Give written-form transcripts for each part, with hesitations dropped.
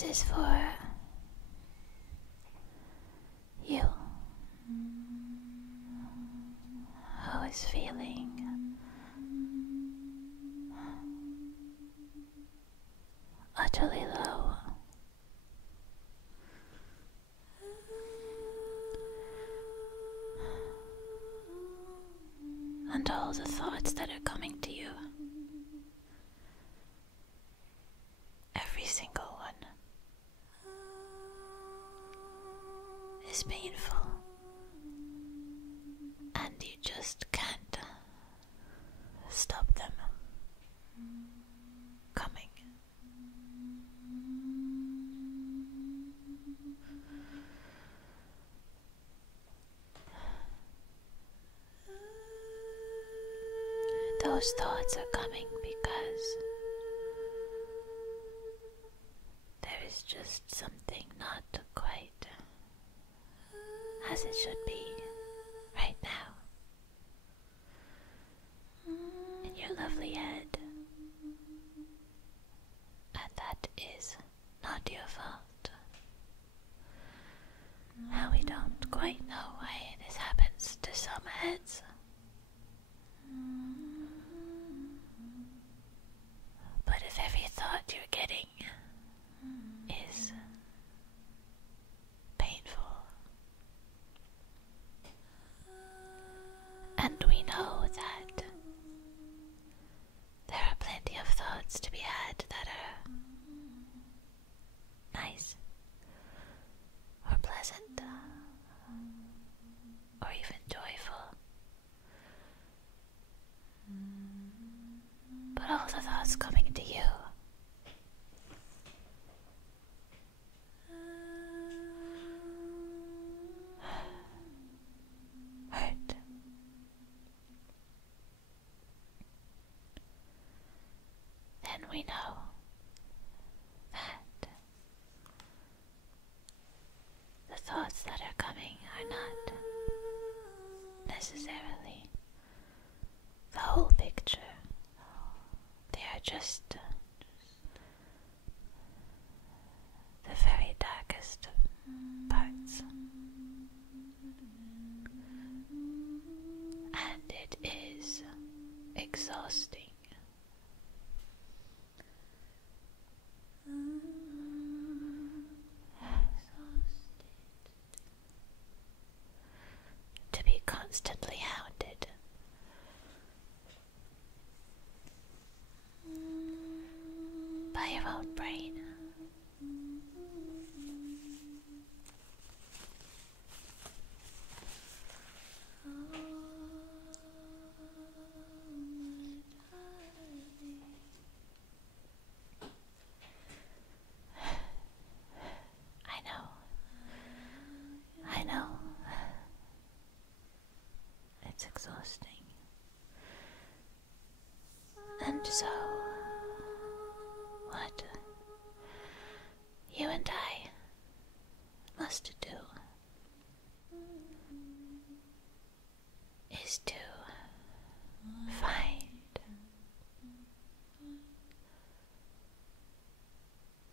This is for you, who is feeling utterly low. And all the thoughts that are coming to you, every single one, is painful, and you just can't stop them coming. Those thoughts are coming because there is just something not quite as it should be right now in your lovely head, and that is not your fault. Now we don't quite know why this happens to some heads. But if every thought you're getting is painful, and we know that there are plenty of thoughts to be had that are nice or pleasant or even joyful, but all the thoughts coming to you hurt. Then we know that the thoughts that are coming are not necessarily the whole picture. They are just the very darkest parts. And it is exhausting. To be constantly hounded by your own brain. I know. It's exhausting. And so, what you and I must do is to find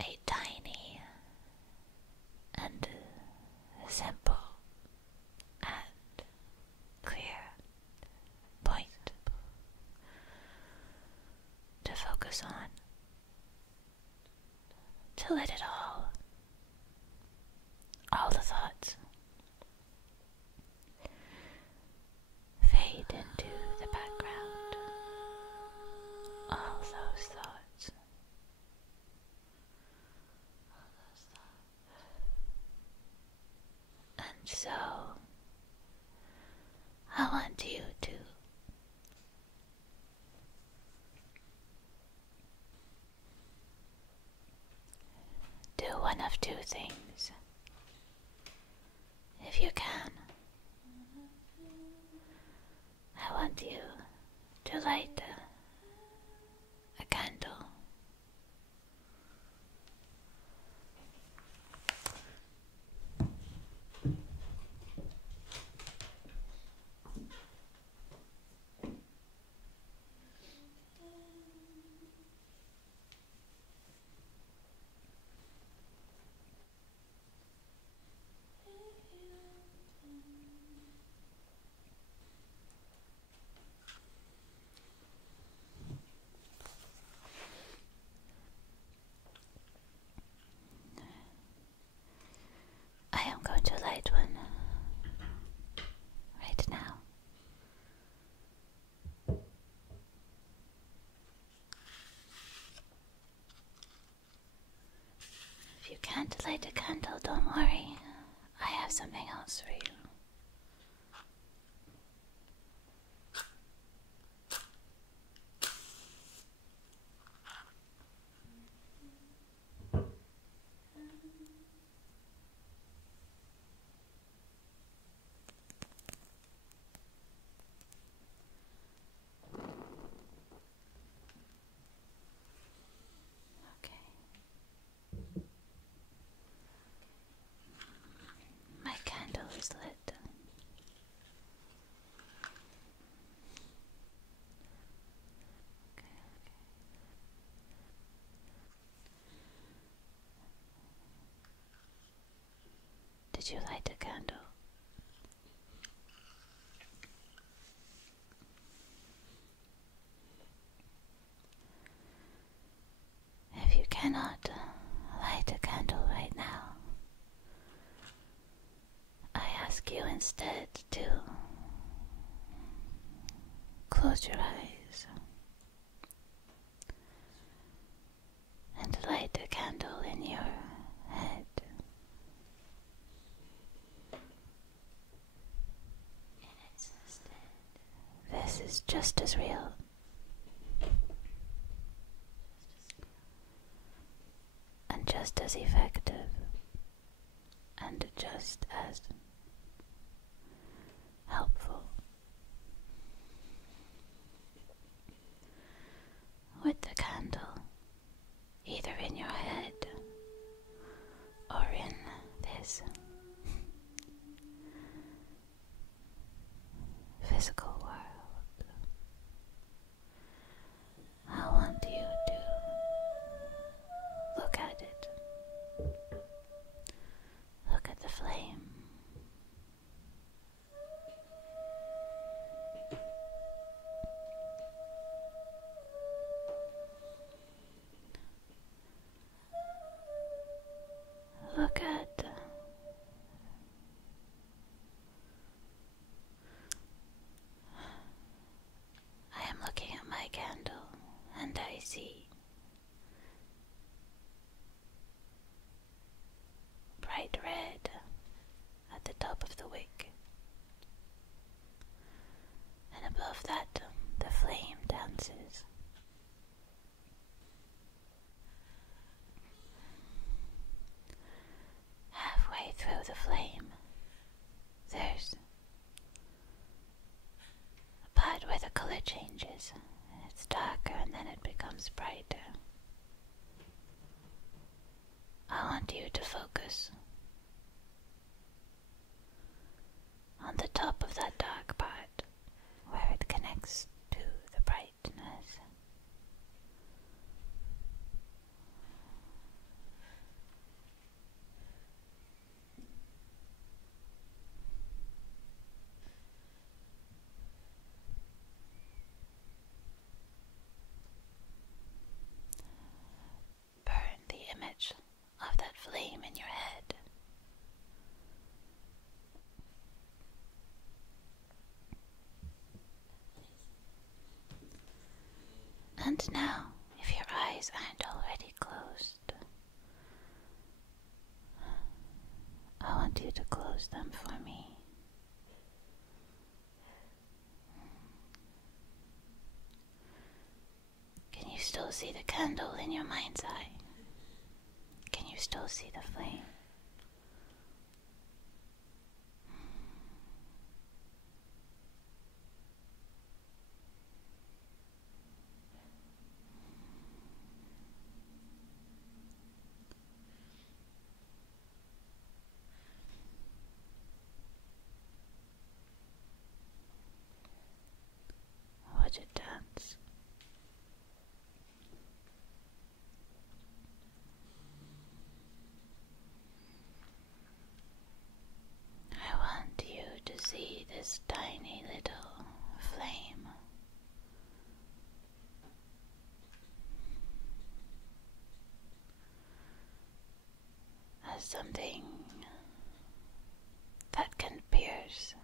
a tiny and simple and clear point to focus on, to let it all the thoughts, fade into the background, all those thoughts. And so, I want you to do one of two things, if you can. I want you to light a candle. can't light a candle, don't worry. I have something else for you. Okay. My candle is lit. Did you light a candle? If you cannot light a candle right now, I ask you instead to close your eyes and light a candle in your head. This is just as real. And just as effective. And just as helpful. With the candle, either in your head or in this physical world, I want you to look at it. Look at the flame. Look at I am looking at my candle and I see bright red at the top of the wick, and above that the flame dances. Halfway through the flame, there's a part where the color changes. It's darker and then it becomes brighter. I want you to focus on the top of that dark part where it connects to the brightness. Burn the image of that flame in your head. And now, if your eyes aren't already closed, I want you to close them for me. Can you still see the candle in your mind's eye? Can you still see the flame? Watch it dance. I want you to see this tiny little flame as something that can pierce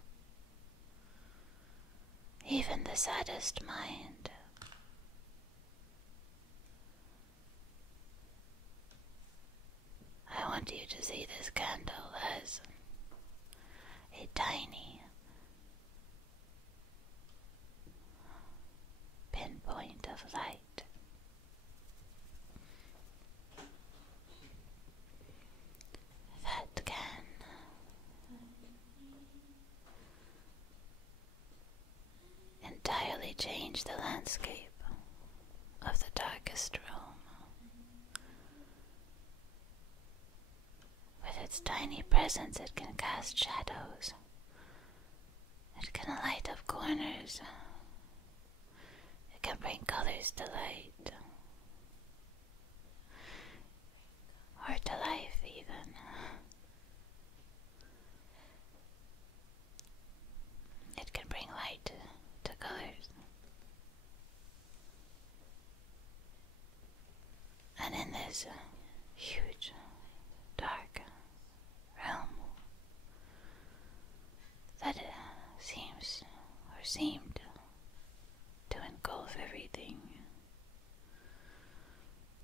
even the saddest mind. I want change the landscape of the darkest room. With its tiny presence, it can cast shadows. It can light up corners. It can bring colors to light. Or to life, even. It can bring light to colors. And in this huge, dark realm that seems or seemed to engulf everything,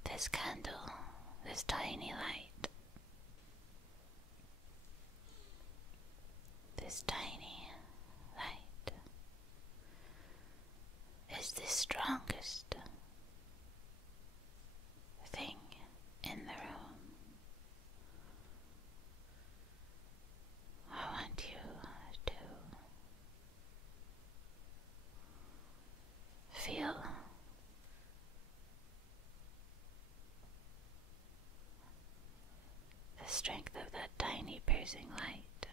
this candle, this tiny light, this tiny light is the strongest thing in the room. I want you to feel the strength of that tiny piercing light.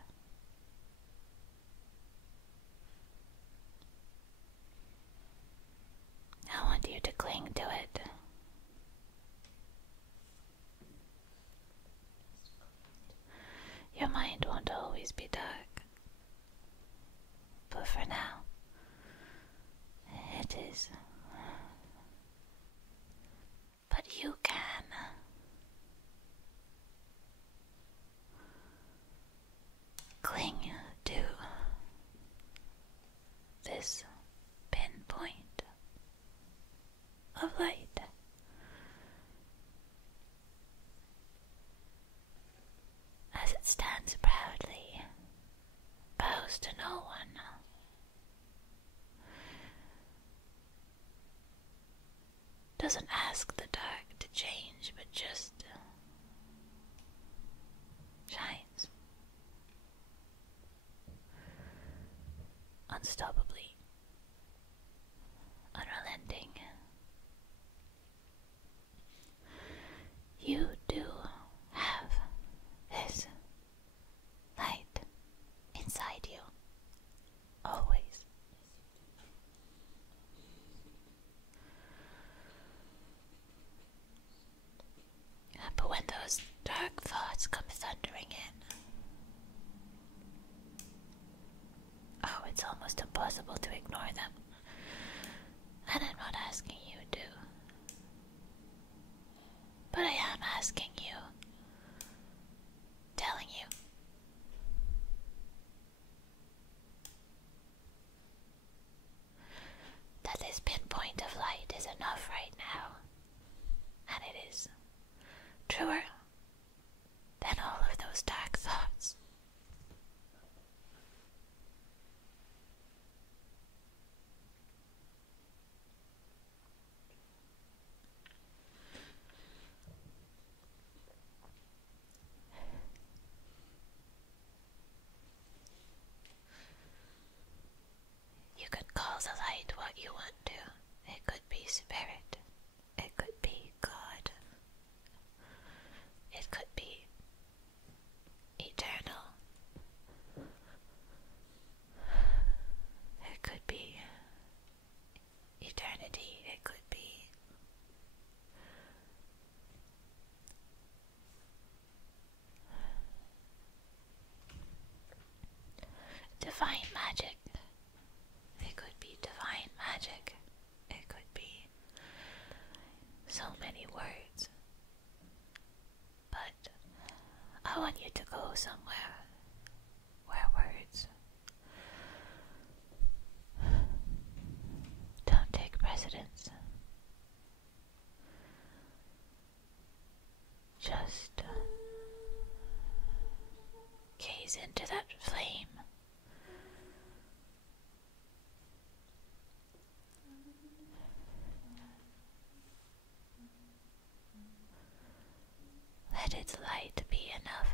I want you to cling to it. Your mind won't always be dark, but for now, it is. But you can cling to this pinpoint of light. As it stands proudly, bows to no one. Doesn't ask the dark to change, but just shines. Unstoppably. Unrelenting. You do have this light inside you. Always. But when those dark thoughts come thundering in, oh, it's almost impossible to ignore them. And I'm not asking you to. But I am asking you, telling you. That this pinpoint of light is enough right now. And it is truer than all of those dark thoughts. You could call the light what you want to. It could be spirit. It could be God. It could be eternal. It could be eternity. It could be divine magic. It could be divine magic. It could be so many words. But I want you to go somewhere where words don't take precedence. Just gaze into that flame. Let its light be enough.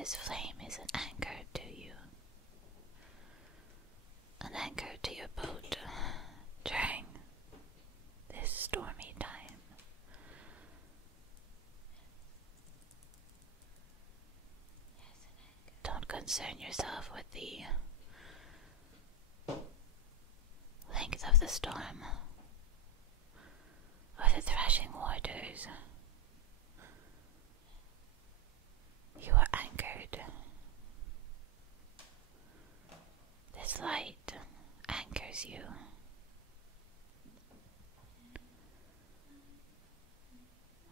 This flame is an anchor to you, an anchor to your boat during this stormy time. Don't concern yourself with the length of the storm or the thrashing waters. You are anchored. This light anchors you.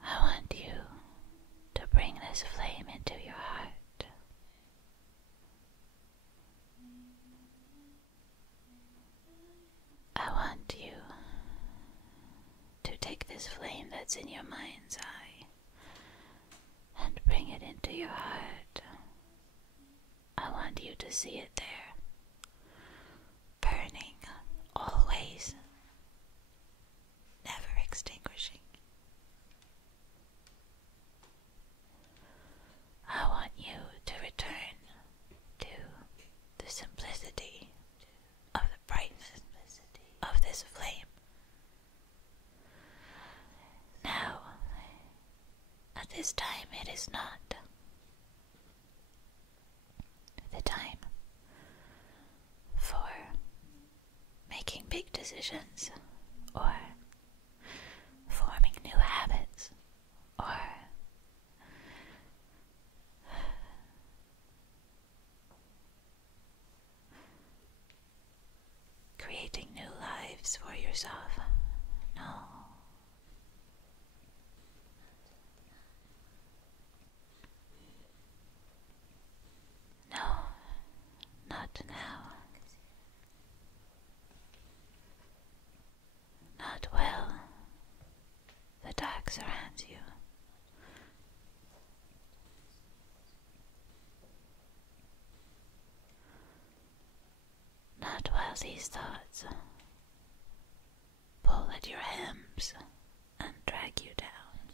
I want you to bring this flame into your heart. I want you to take this flame that's in your mind's eye and bring it into your heart. I want you to see it there, burning, always, never extinguishing. I want you to return to the simplicity of the brightness of this flame. Now, at this time, it is not the time for making big decisions or forming new habits or creating new lives for yourself. No. No, not now. Not while the dark surrounds you. Not while these thoughts pull at your hems and drag you down.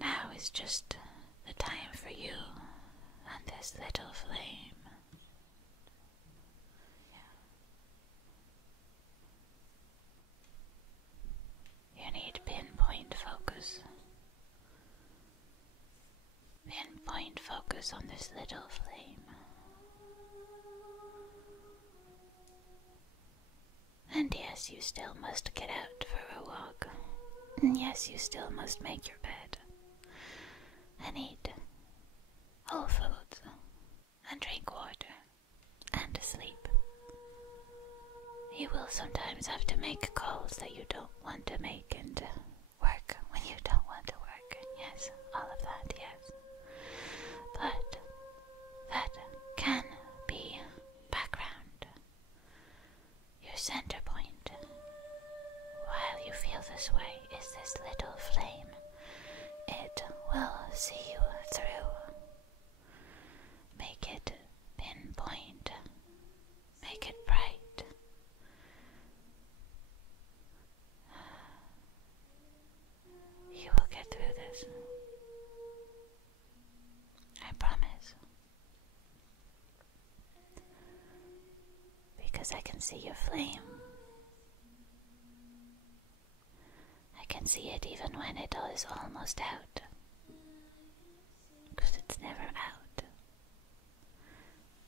Now is just the time for you and this little flame. You need pinpoint focus. Pinpoint focus on this little flame. And yes, you still must get out for a walk. And yes, you still must make your bed. And eat whole foods. And drink water. And sleep. You will sometimes have to make calls that you don't want to make and work when you don't want to work. Yes, all of that, yes. But that can be background. Your center point, while you feel this way, is this little flame. It will see you through. Make it pinpoint. Make it bright. You will get through this. I promise. Because I can see your flame. I can see it even when it is almost out. Because it's never out.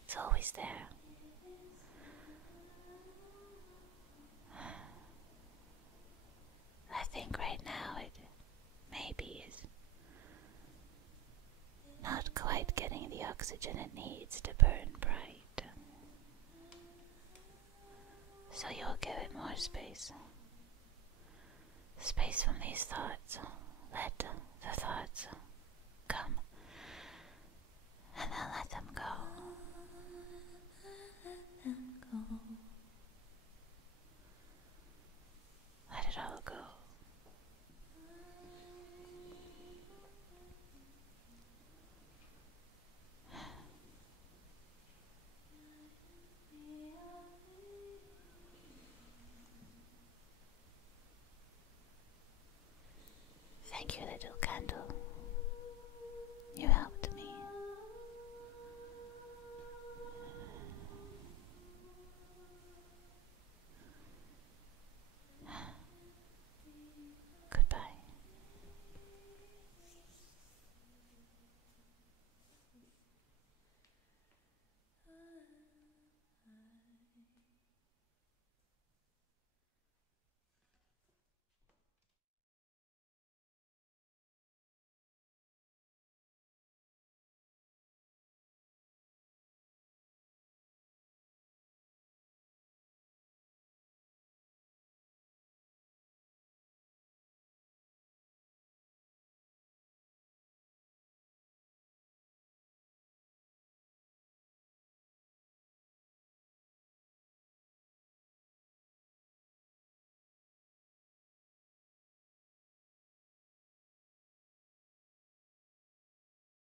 It's always there. I think right now it maybe is not quite getting the oxygen it needs to burn bright. So you'll give it more space. Space from these thoughts. Let the thoughts come